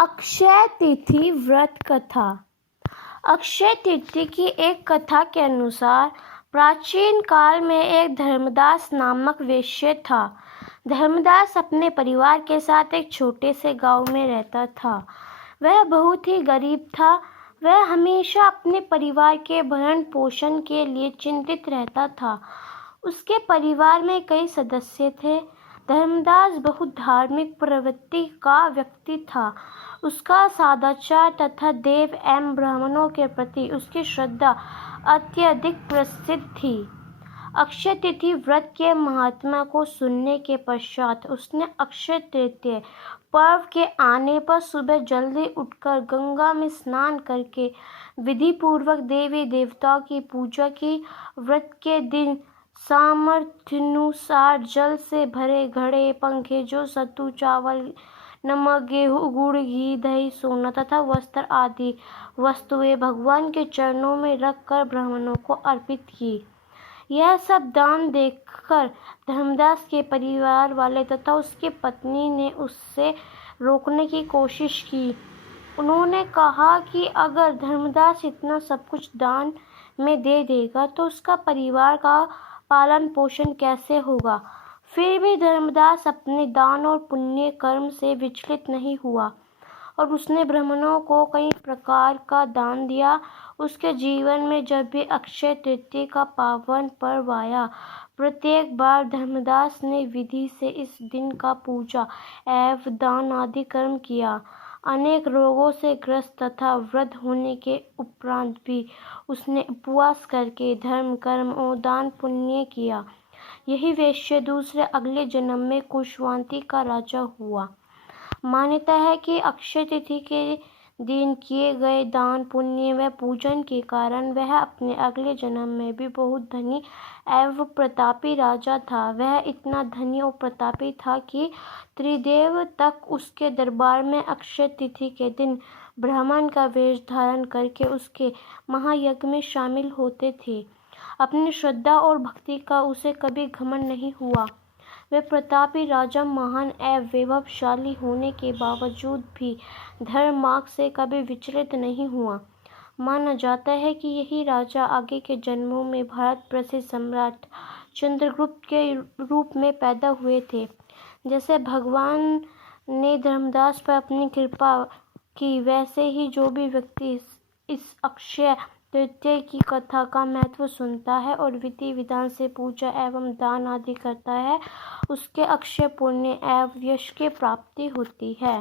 अक्षय तिथि व्रत कथा। अक्षय तिथि की एक कथा के अनुसार प्राचीन काल में एक धर्मदास नामक वैश्य था। धर्मदास अपने परिवार के साथ एक छोटे से गांव में रहता था। वह बहुत ही गरीब था। वह हमेशा अपने परिवार के भरण पोषण के लिए चिंतित रहता था। उसके परिवार में कई सदस्य थे। धर्मदास बहुत धार्मिक प्रवृत्ति का व्यक्ति था। उसका सदाचार तथा देव एवं ब्राह्मणों के प्रति उसकी श्रद्धा अत्यधिक प्रसिद्ध थी। अक्षय तिथि व्रत के महात्मा को सुनने के पश्चात उसने अक्षय तृतीया पर्व के आने पर सुबह जल्दी उठकर गंगा में स्नान करके विधि पूर्वक देवी देवताओं की पूजा की। व्रत के दिन सामर्थ्यानुसार जल से भरे घड़े, पंखे, जो सत्तू, चावल, नमक, गेहूँ, गुड़, घी, दही, सोना तथा वस्त्र आदि वस्तुएं भगवान के चरणों में रखकर ब्राह्मणों को अर्पित की। यह सब दान देखकर धर्मदास के परिवार वाले तथा उसकी पत्नी ने उससे रोकने की कोशिश की। उन्होंने कहा कि अगर धर्मदास इतना सब कुछ दान में दे देगा तो उसका परिवार का पालन पोषण कैसे होगा। फिर भी धर्मदास अपने दान और पुण्य कर्म से विचलित नहीं हुआ और उसने ब्राह्मणों को कई प्रकार का दान दिया। उसके जीवन में जब भी अक्षय तृतीया का पावन पर्व आया, प्रत्येक बार धर्मदास ने विधि से इस दिन का पूजा एवं दान आदि कर्म किया। अनेक रोगों से ग्रस्त तथा वृद्ध होने के उपरांत भी उसने उपवास करके धर्म, कर्म और दान पुण्य किया। यही वैश्य दूसरे अगले जन्म में कुशवांती का राजा हुआ। मान्यता है कि अक्षय तिथि के दिन किए गए दान, पुण्य व पूजन के कारण वह अपने अगले जन्म में भी बहुत धनी एवं प्रतापी राजा था। वह इतना धनी और प्रतापी था कि त्रिदेव तक उसके दरबार में अक्षय तिथि के दिन ब्राह्मण का वेश धारण करके उसके महायज्ञ में शामिल होते थे। अपनी श्रद्धा और भक्ति का उसे कभी घमंड नहीं हुआ। वह प्रतापी राजा महान एवं वैभवशाली होने के बावजूद भी धर्म मार्ग से कभी विचलित नहीं हुआ। माना जाता है कि यही राजा आगे के जन्मों में भारत प्रसिद्ध सम्राट चंद्रगुप्त के रूप में पैदा हुए थे। जैसे भगवान ने धर्मदास पर अपनी कृपा की, वैसे ही जो भी व्यक्ति इस अक्षय तृतीया की कथा का महत्व सुनता है और विधि विधान से पूजा एवं दान आदि करता है, उसके अक्षय पुण्य एवं यश की प्राप्ति होती है।